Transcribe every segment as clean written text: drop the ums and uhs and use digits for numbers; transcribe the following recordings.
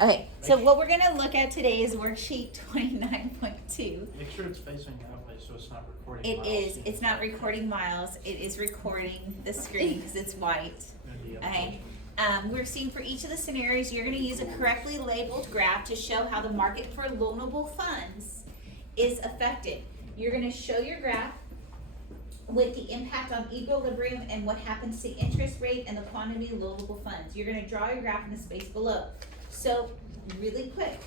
Okay, so what we're gonna look at today is worksheet 29.2. Make sure it's facing that way so it's not recording It miles. is, it's not recording miles, it is recording the screen because it's white. Okay, we're seeing for each of the scenarios, you're gonna use a correctly labeled graph to show how the market for loanable funds is affected. You're gonna show your graph with the impact on equilibrium and what happens to interest rate and the quantity of loanable funds. You're gonna draw your graph in the space below. So, really quick,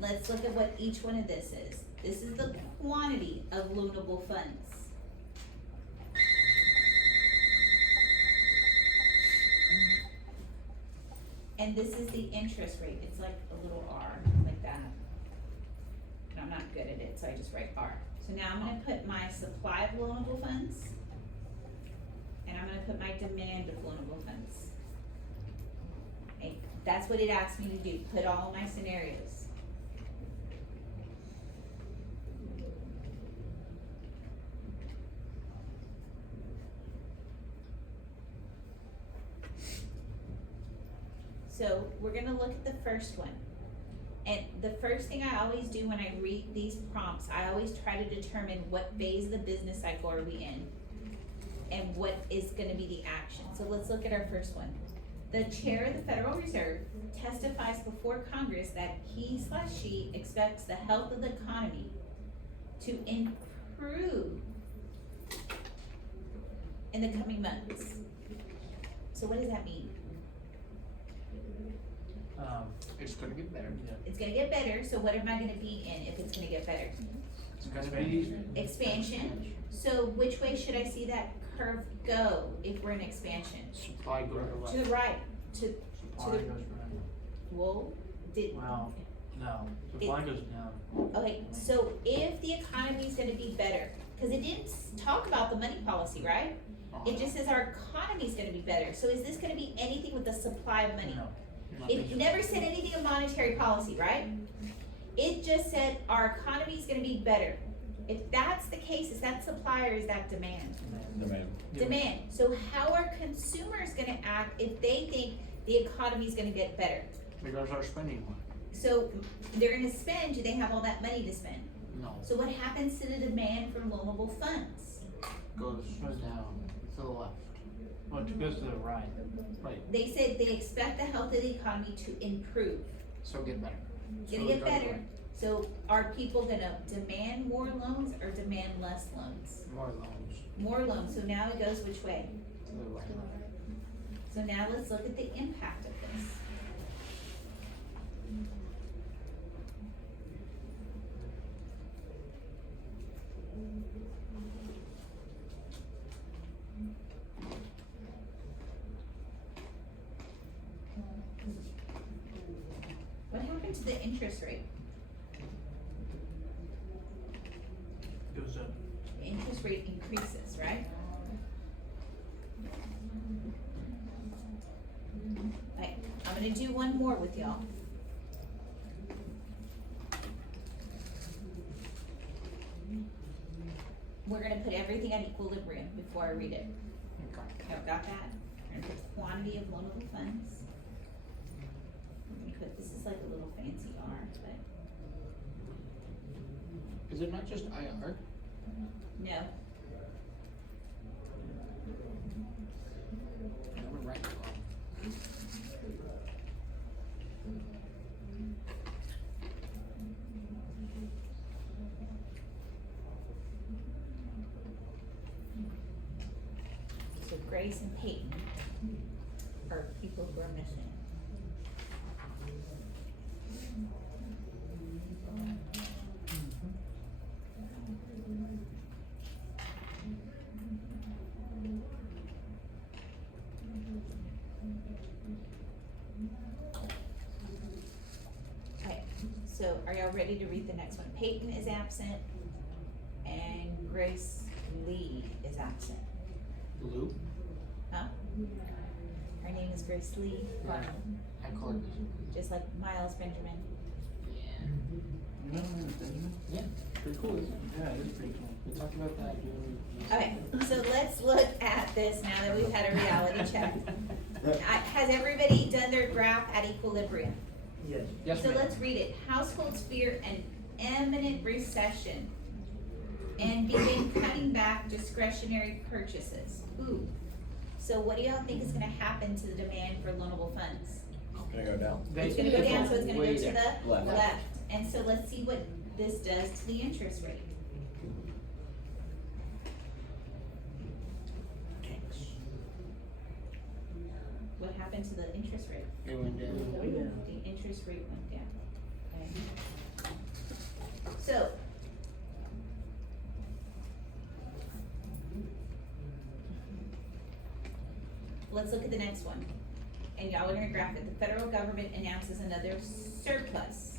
let's look at what each one of this is. This is the quantity of loanable funds. And this is the interest rate. It's like a little R, like that. And I'm not good at it, so I just write R. So now I'm gonna put my supply of loanable funds, and I'm gonna put my demand of loanable funds. Okay, that's what it asks me to do, put all my scenarios. So we're gonna look at the first one. And the first thing I always do when I read these prompts, I always try to determine what phase of the business cycle are we in and what is gonna be the action. So let's look at our first one. The chair of the Federal Reserve testifies before Congress that he/she expects the health of the economy to improve in the coming months. So what does that mean? It's gonna get better. Yeah. It's gonna get better, so what am I gonna be in if it's gonna get better? It's gonna be Expansion. So which way should I see that curve go if we're in expansion? supply growth. To the right, to Supply the, goes right. well, did, Well, no, supply goes down. okay, so if the economy is gonna be better, cause it didn't talk about the money policy, right? It just says our economy is gonna be better, so is this gonna be anything with the supply of money? No. It never said anything of monetary policy, right? It just said our economy is gonna be better. If that's the case, is that supply or is that demand? Demand. So how are consumers gonna act if they think the economy is gonna get better? Because our spending one. So they're gonna spend, do they have all that money to spend? No, So what happens to the demand for loanable funds? goes down to the left. Well, it goes to the right. Right, They said they expect the health of the economy to improve. so get better. It's gonna So get it goes better. right. So are people gonna demand more loans or demand less loans? More loans More loans, so now it goes which way? to the right. So now let's look at the impact of this. What happened to the interest rate? Goes up. The interest rate increases, right? Right, I'm gonna do one more with y'all. We're gonna put everything at equilibrium before I read it. Okay. Okay, got that? We're gonna put quantity of loanable funds. We're gonna put, this is like a little fancy R, but Is it not just IR? no. I would write it wrong. So Grace and Peyton are people who are missing. Okay, so are y'all ready to read the next one? Peyton is absent and Grace Lee is absent. Blue? Huh? Her name is Grace Lee, Yeah. I call it this. just like Miles Benjamin. You know, Benjamin? Yeah, pretty cool, isn't it? Yeah, it is pretty cool. We talked about that during. Okay, so let's look at this now that we've had a reality check. Has everybody done their graph at equilibrium? Yes. Yes, So ma'am. let's read it. Households fear an imminent recession and begin cutting back discretionary purchases. Ooh. So what do y'all think is gonna happen to the demand for loanable funds? Gonna go down. It's gonna go down, so it's gonna go Way to down. the Left. left. And so let's see what this does to the interest rate. What happened to the interest rate? It went down. The interest rate went down. Okay. So. Let's look at the next one. And y'all are gonna graph it. The federal government announces another surplus.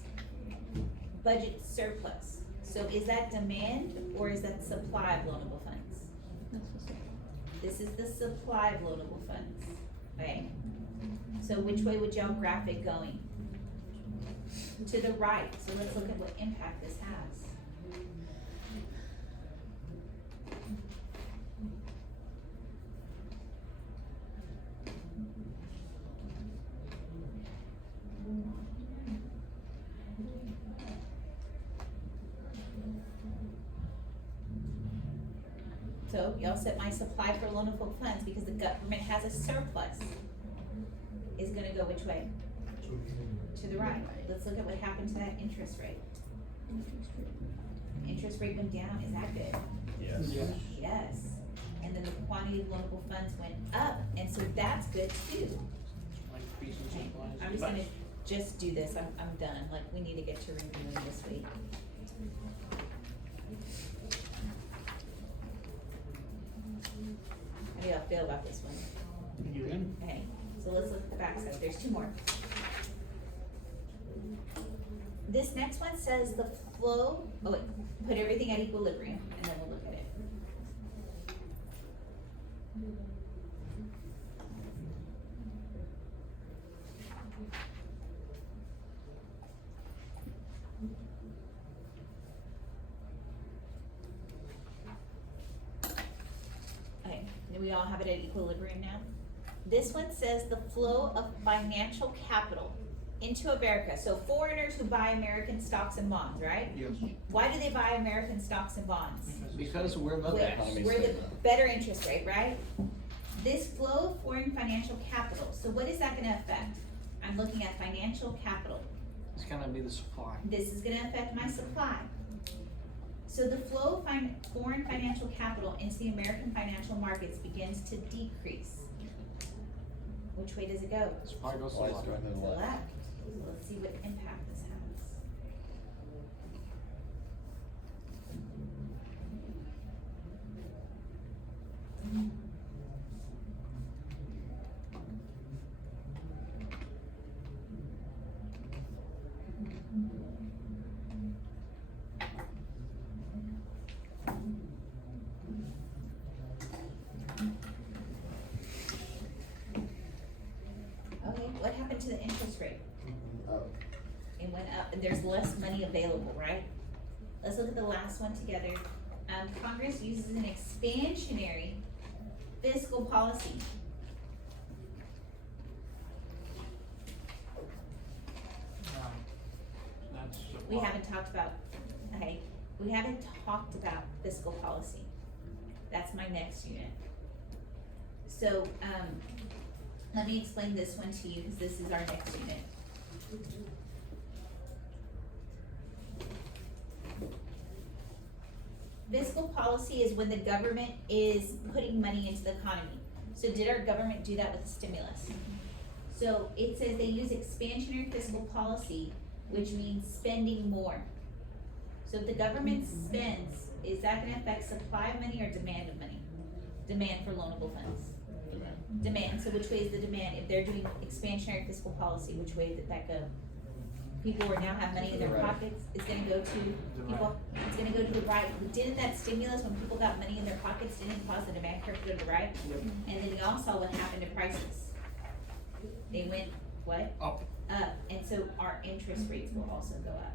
Budget surplus. So is that demand or is that supply of loanable funds? This is the supply of loanable funds, okay? So which way would y'all graph it going? To the right, so let's look at what impact this has. So y'all set my supply for loanable funds because the government has a surplus. Is gonna go which way? To the right. Let's look at what happened to that interest rate. Interest rate went down, is that good? Yes. Yes. Yes. And then the quantity of loanable funds went up, and so that's good too. Like increasing Okay, supplies. I'm just gonna just do this, I'm done, like, we need to get to reviewing this week. How do y'all feel about this one? You in? Okay, so let's look at the backside, there's two more. This next one says the flow, oh wait, put everything at equilibrium, and then we'll look at it. Okay, do we all have it at equilibrium now? This one says the flow of financial capital into America. So foreigners who buy American stocks and bonds, right? Yes. Why do they buy American stocks and bonds? Because we're the We're, best. economy's we're the good. better interest rate, right? This flow of foreign financial capital, so what is that gonna affect? I'm looking at financial capital. It's gonna be the supply. This is gonna affect my supply. So the flow of foreign financial capital into the American financial markets begins to decrease. Which way does it go? Supply goes to Why the is it left. going to To the the left? left. So let's see what impact this has. Okay, what happened to the interest rate? It went up, and there's less money available, right? Let's look at the last one together. Congress uses an expansionary fiscal policy. That's supply. We haven't talked about, okay, we haven't talked about fiscal policy. That's my next unit. So, let me explain this one to you, because this is our next unit. Fiscal policy is when the government is putting money into the economy. So did our government do that with stimulus? So it says they use expansionary fiscal policy, which means spending more. So if the government spends, is that gonna affect supply of money or demand of money? Demand for loanable funds. Demand. Demand, so which way is the demand? If they're doing expansionary fiscal policy, which way did that go? People who now have money in their Right. pockets, it's gonna go to people, it's gonna go to the right. Didn't that stimulus, when people got money in their pockets, didn't it cause the demand curve to go to the right? Yep. And then y'all saw what happened to prices. They went, what? Up. Up, and so our interest rates will also go up.